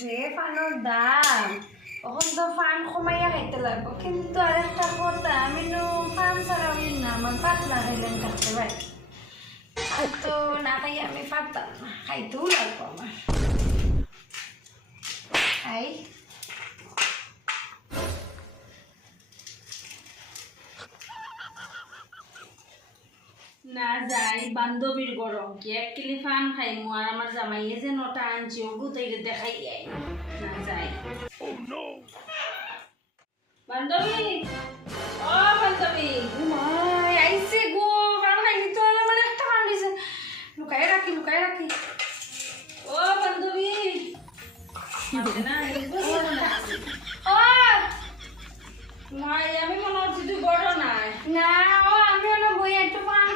যে পানোর দাম তখন তো ফান কমাইয়া খাইতে লাগবো কিন্তু আরেকটা কথা আমি নো ফান ছাড়া ওই না আমার পাতলা খাইলেন থাকতে পারি আর তো না খাই আমি পারতাম না খাইতেও লাগবো আমার না যাই বান্ধবীর গরম কি এক কিলি ফান খাইমু আর আমার জামাইয়ে যে নটা আনছি ওগু তাইলে দেখাই যাই না যাই বান্ধবী ও বান্ধবী ঘুমাই আইসে গো ফান খাইনি তো মানে একটা ফান দিছে। লুকাই রাখি লুকাই রাখি ও বান্ধবী না, এই বসে মনে। আমি মনে হচ্ছে তুই বড় নাই না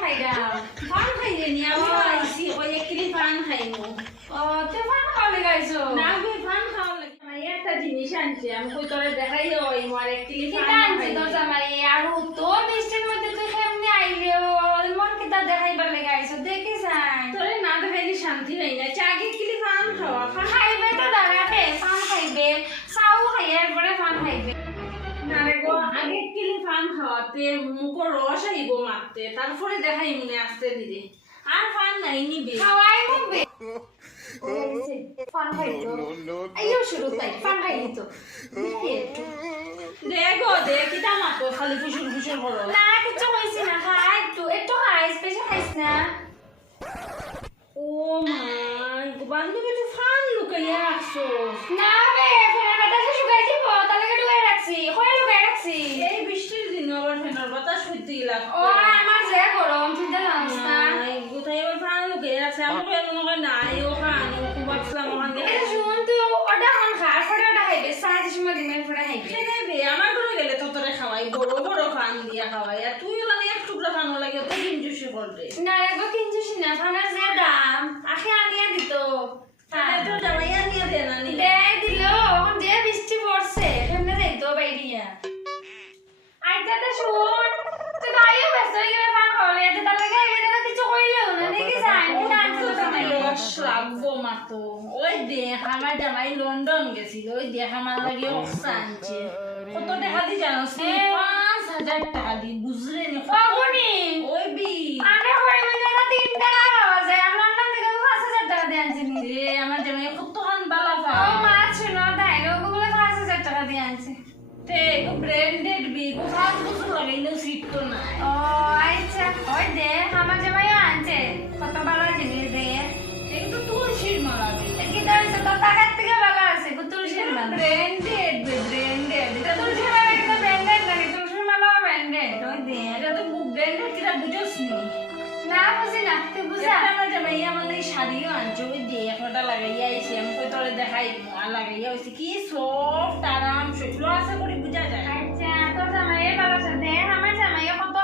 ফান খাইলাম ফান খাইয়ে নি আমি ও। আইসি ওই এক কিলি ফান খাইমু। ও তুই ফান খাওয়ালে লাগাইছো? না আমি ফান খাওয়া লাগে একটা জিনিস আনছি আমি কই তোরে দেখাই ওই মার এক কিলি কিতা ফান তোর জামাই আর তো মিষ্টির মধ্যে ফান মুখ রস আইব মারতে তারপরে দেখাই মনে আসতে ধীরে আর ফান নাই নিবি। খাওয়াই মুখবে ফান খাইতো আইও শুরু তাই ফান তো দেখি খালি ফুসুর ফুসুর করো না কিছু হয়েছে না খাই একটু একটু খাই স্পেশাল খাইস না। ও মাই বান্ধবী তুই ফান লুকাইয়া রাখছো না বে ফেনার বাতাসে শুকাই দিব তাহলে ডুবে রাখছি কই লুকাই রাখছি এই বৃষ্টির দিন আবার ফেনার হইতেই ও আমার যে গরম চিন্তা জানিস না নাই কোথায় ফান লুকাইয়া রাখছে আমি তো এমন নাই ও খান ও খুব ভাবছিলাম ওখান শুন তুই ওটা খান খার পরে ওটা খাইবে সাড়ে সময় দিনের পরে খাইবে। সেটাই আমার ঘরে গেলে তো তোরে খাওয়াই বড় বড় ফান দিয়া খাওয়াই আর তুই মানে এক টুকরা ফান লাগে তো কিনজুসি করবে। না না খানার যে দাম আখে আনিয়া দিত। তাহলে তো জামাইয়া নিয়ে দে না দে দিল যে বৃষ্টি ওই দেখ আমার জামাই লন্ডন গেছিল ওই দেখ আমার লাগে আনছে কত টাকা দি জানো? পাঁচ হাজার টাকা দি বুঝলে নি? বাবুনি ওই বি। আরে হয়ে মিলে না তিন টাকা পাওয়া যায় আমরা লন্ডন থেকে পাঁচ হাজার টাকা দিয়ে আনছি। রে আমার জামাই কত খান বালা ও পায় মা শুনো তাই ওগুলো পাঁচ হাজার টাকা দিয়ে আনছি। তে ব্র্যান্ডেড বি। পাঁচ বছর লাগাইলেও সিট তো নাই। বুঝি না তুই বুঝা? আমার জামাইয়া মানে শাড়িও আনছে যে একটা লাগাইয়া আইছে আমি কই তোরে দেখাই আর লাগাইয়া হইছে কি সফট আরাম সেগুলো আশা করি বুঝা যায়। আচ্ছা তোর ভালো আছে দে আমার কত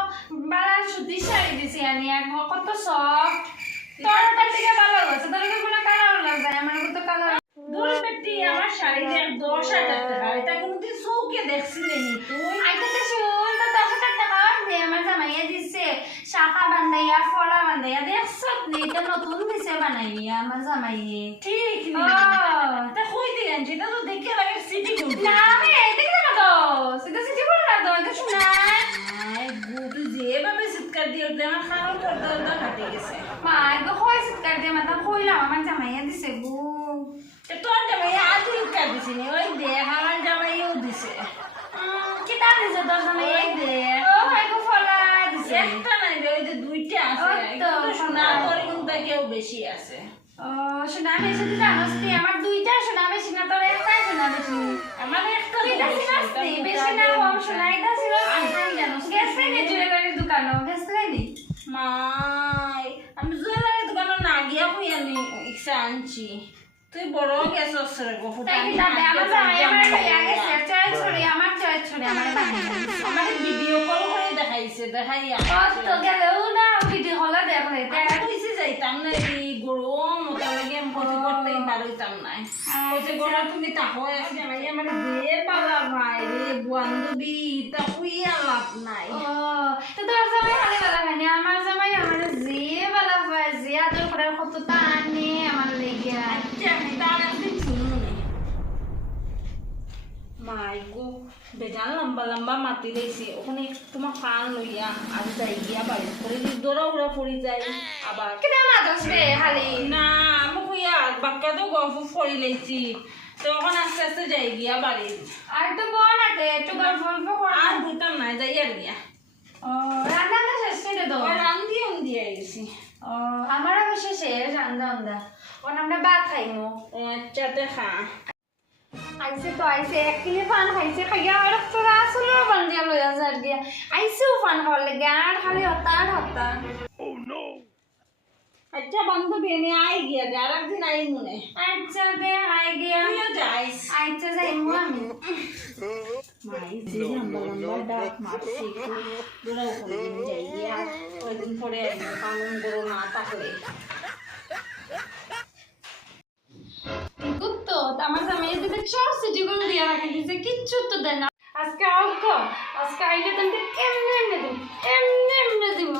বাড়া সুতি শাড়ি দিছে আনি আর কত সফট তোর থেকে ভালো হচ্ছে তোর কি কোনো কালার লাগবে আমার তো কালার দূর বেটি আমার শাড়ি দেখ দশ হাজার টাকা এটা কোনোদিন চৌকে দেখছিলে নি তুই আইতাতে শুন তো দশ হাজার টাকা দে আমার জামাইয়ে দিছে শাখা বান্ধাইয়া ফলা বান্ধাইয়া তো নতুন দিছে বানাইয়া আমার জামাইয়ে ঠিক ও। তা কই আনছি এটা তো দেখে লাগে সিটি গুড না আমি এইদিকে না তো সিধা সিধি বল না তো এটা শোনা তুই যেভাবে চিৎকার দিয়ে উঠলে আমার খারাপ পর্দা উর্দা ফাটে গেছে মা একদম কই চিৎকার দিয়ে মাথা কইলাম আমার জামাইয়া দিছে গো তা তোর জামাইয়া আজু চিৎকার দিছি নি ওই দেখ আমার জামাইও দিছে কি দাম দিছে তোর জামাইয়ে দেখ ও ভাই গো ফলা দিছে একটা নাই ওই যে দুইটা আছে তো, কিন্তু সোনা কেউ বেশি আছে। বেশি তুই জানোস নি আমার দুইটা শোনা বেশি না তোর একটাই শোনা বেশি আমার একটা তুই এটা বেশি, চিনাস তার নি দুটা বেশি না কম দুটা। এটা ছিল আমি জানোস গেছে নি জুয়েলারির দোকানও গেছে নি মাই আমি জুয়েলারি দোকানে না গিয়া কই আমি ইচ্ছা আনছি। তুই বড় গেছস রে তাই কি আমার জামাই। আমার লইয়া গেছে চয়েস ছড়ি আমার চয়েস ছড়ি আমার আমার ভিডিও কল করে দেখাইছে দেখাইয়া গেলেও না ভিডিও হলে দেখলে যাইতাম না এই গরম ওটা লাগে আমি কইছি করতেই পারতাম না কইছে গরম তুমি ভাই আমার যে পালা ভাই রে বান্ধবী তা কইয়া লাভ নাই। ও তো তোর জামাই হালে বেলা খানি আমার জামাই আমার যে বেলা ভাই যে আদর করে কত টানে আমার লেগে আচ্ছা আমি তার একদিন শুনুন মাই গো বেজান লম্বা লম্বা মাতি দিয়েছে ওখানে তোমার ফান লইয়া আর যাই গিয়া বাড়ি করে দৌড়া উড়া পড়ি যায় আবার কিনা মাদস রে খালি? না আমি কইয়া বাক্কা তো গল্প পড়ি লাইছি তো এখন আস্তে আস্তে যাই গিয়া বাড়ি আর তো হাতে একটু গল্প গল্প কর আর দিতাম না যাই আর গিয়া। ও রান্নাটা শেষ করে দাও ওই রান্ধি উন্দি আইছি ও আমার অবশ্য শেষ রান্দা আন্দা ওন আমরা ভাত খাইমু চাতে খা। আইসে তো আইসে এক কিলো পান খাইছে খাইয়া আর তো আসলে পান দিয়া লই আছে আর গিয়া আইসেও পান খাওয়ার লাগে আর খালি হতা হতা আচ্ছা বান্ধবী এনে আই গিয়া যে আর একদিন আই মনে আচ্ছা দে আই গিয়া তুইও যাইস আচ্ছা যাইমু আমি মাই যে লম্বা লম্বা ডাক মারছি দূরা ওখানে দিন যাই গিয়া কয়দিন পরে আইবো কানুন গরু না থাকলে সব সিটি করে দিয়ে রাখে দিছে কিচ্ছু তো দেয় না। আজকে আউট আজকে আইলে তুমি এমনি দিব এমনি দিব।